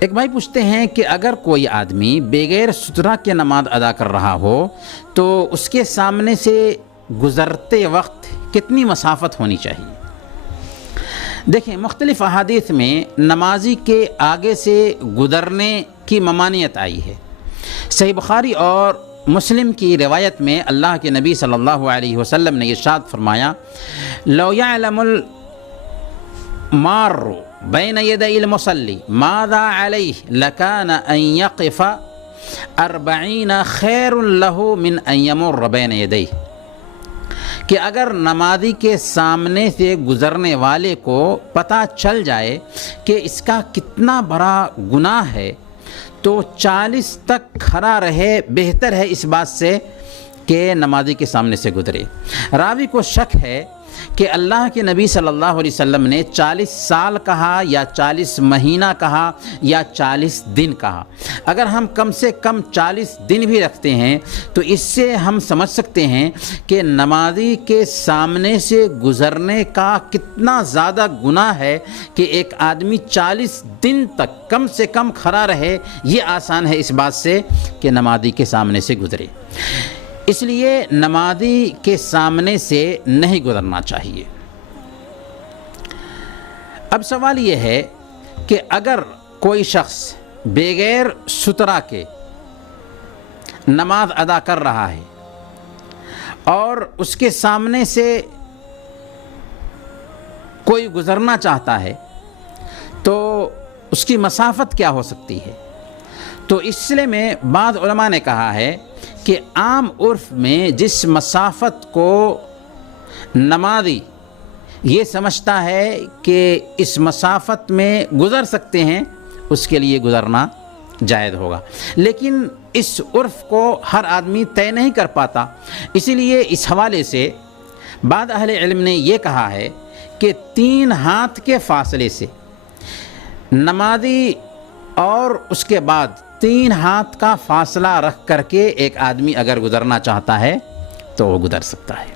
ایک بھائی پوچھتے ہیں کہ اگر کوئی آدمی بغیر سترہ کے نماز ادا کر رہا ہو تو اس کے سامنے سے گزرتے وقت کتنی مسافت ہونی چاہیے؟ دیکھیں، مختلف احادیث میں نمازی کے آگے سے گزرنے کی ممانعت آئی ہے۔ صحیح بخاری اور مسلم کی روایت میں اللہ کے نبی صلی اللہ علیہ وسلم نے ارشاد فرمایا، لو یعلم المار بین یدی المصلی ماذا علیہ لکان ان یقف 40 خیر لہ من ان یمر بین یدیہ، کہ اگر نمازی کے سامنے سے گزرنے والے کو پتہ چل جائے کہ اس کا کتنا بڑا گناہ ہے تو 40 تک کھڑا رہے بہتر ہے اس بات سے کہ نمازی کے سامنے سے گزرے۔ راوی کو شک ہے کہ اللہ کے نبی صلی اللہ علیہ وسلم نے 40 سال کہا یا 40 مہینہ کہا یا 40 دن کہا۔ اگر ہم کم سے کم 40 دن بھی رکھتے ہیں تو اس سے ہم سمجھ سکتے ہیں کہ نمازی کے سامنے سے گزرنے کا کتنا زیادہ گناہ ہے کہ ایک آدمی 40 دن تک کم سے کم کھڑا رہے، یہ آسان ہے اس بات سے کہ نمازی کے سامنے سے گزرے۔ اس لیے نمازی کے سامنے سے نہیں گزرنا چاہیے۔ اب سوال یہ ہے کہ اگر کوئی شخص بغیر سترہ کے نماز ادا کر رہا ہے اور اس کے سامنے سے کوئی گزرنا چاہتا ہے تو اس کی مسافت کیا ہو سکتی ہے؟ تو اس سلسلے میں بعض علماء نے کہا ہے کہ عام عرف میں جس مسافت کو نمازی یہ سمجھتا ہے کہ اس مسافت میں گزر سکتے ہیں، اس کے لیے گزرنا جائز ہوگا، لیکن اس عرف کو ہر آدمی طے نہیں کر پاتا۔ اسی لیے اس حوالے سے بعض اہل علم نے یہ کہا ہے کہ 3 ہاتھ کے فاصلے سے نمازی اور اس کے بعد 3 ہاتھ کا فاصلہ رکھ کر کے ایک آدمی اگر گزرنا چاہتا ہے تو وہ گزر سکتا ہے۔